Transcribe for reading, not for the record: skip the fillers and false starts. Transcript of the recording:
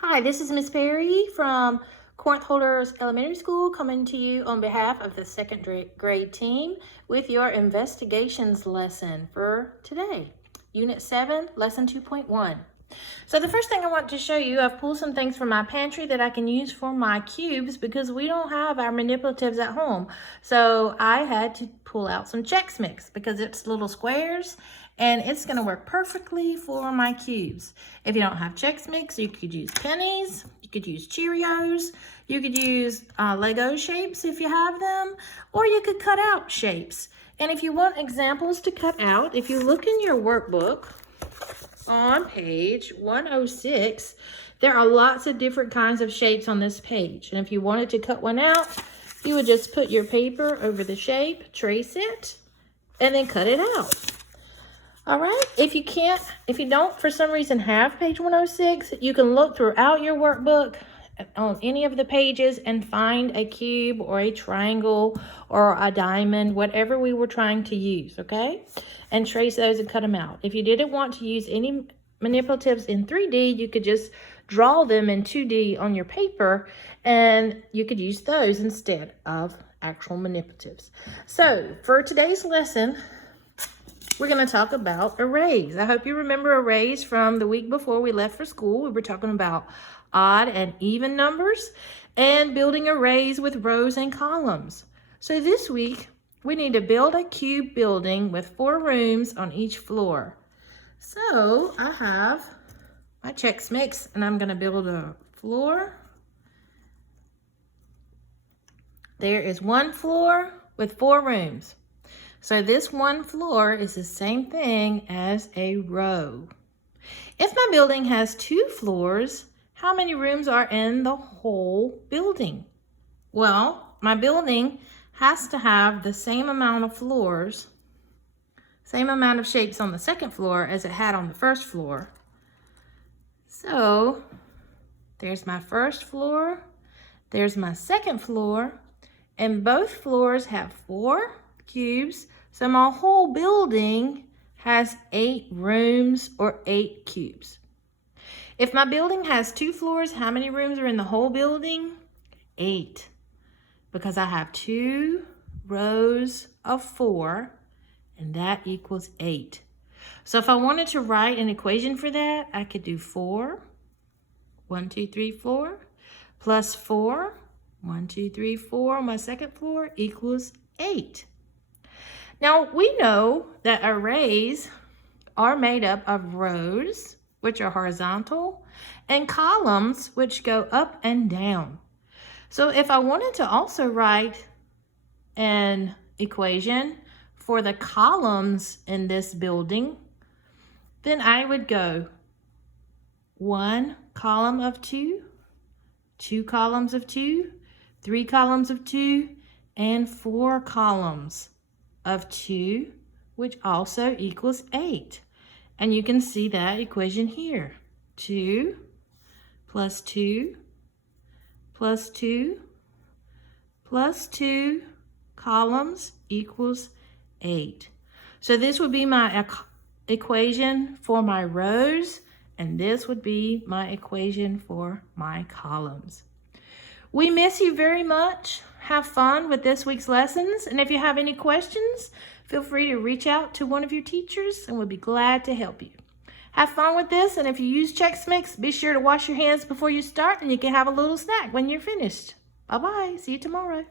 Hi, this is Miss Perry from Corinth-Holders Elementary School coming to you on behalf of the second grade team with your investigations lesson for today, Unit 7, Lesson 2.1. So the first thing I want to show you, I've pulled some things from my pantry that I can use for my cubes because we don't have our manipulatives at home. So I had to pull out some Chex Mix because it's little squares and it's going to work perfectly for my cubes. If you don't have Chex Mix, you could use pennies, you could use Cheerios, you could use Lego shapes if you have them, or you could cut out shapes. And if you want examples to cut out, if you look in your workbook, on page 106, there are lots of different kinds of shapes on this page. And if you wanted to cut one out, you would just put your paper over the shape, trace it, and then cut it out. All right, if you don't for some reason have page 106, you can look throughout your workbook on any of the pages and find a cube or a triangle or a diamond, whatever we were trying to use, okay? And trace those and cut them out. If you didn't want to use any manipulatives in 3D, you could just draw them in 2D on your paper and you could use those instead of actual manipulatives. So for today's lesson, we're going to talk about arrays. I hope you remember arrays from the week before we left for school. We were talking about odd and even numbers and building arrays with rows and columns. So this week, we need to build a cube building with 4 rooms on each floor. So I have my Chex Mix and I'm going to build a floor. There is one floor with 4 rooms. So this one floor is the same thing as a row. If my building has 2 floors, how many rooms are in the whole building? Well, my building has to have the same amount of floors, same amount of shapes on the second floor as it had on the first floor. So there's my first floor, there's my second floor, and both floors have 4 cubes, so my whole building has 8 rooms or 8 cubes. If my building has 2 floors, how many rooms are in the whole building? 8, because I have 2 rows of 4, and that equals 8. So if I wanted to write an equation for that, I could do 4, 1, 2, 3, 4, plus 4, 1, 2, 3, 4 on my second floor equals 8. Now, we know that arrays are made up of rows, which are horizontal, and columns, which go up and down. So if I wanted to also write an equation for the columns in this building, then I would go 1 column of 2, 2 columns of 2, 3 columns of 2, and 4 columns of 2, which also equals 8. And you can see that equation here. 2 plus 2 plus 2 plus 2 columns equals 8. So this would be my equation for my rows, and this would be my equation for my columns. We miss you very much. Have fun with this week's lessons. And if you have any questions, feel free to reach out to one of your teachers and we'll be glad to help you. Have fun with this. And if you use Chex Mix, be sure to wash your hands before you start and you can have a little snack when you're finished. Bye-bye. See you tomorrow.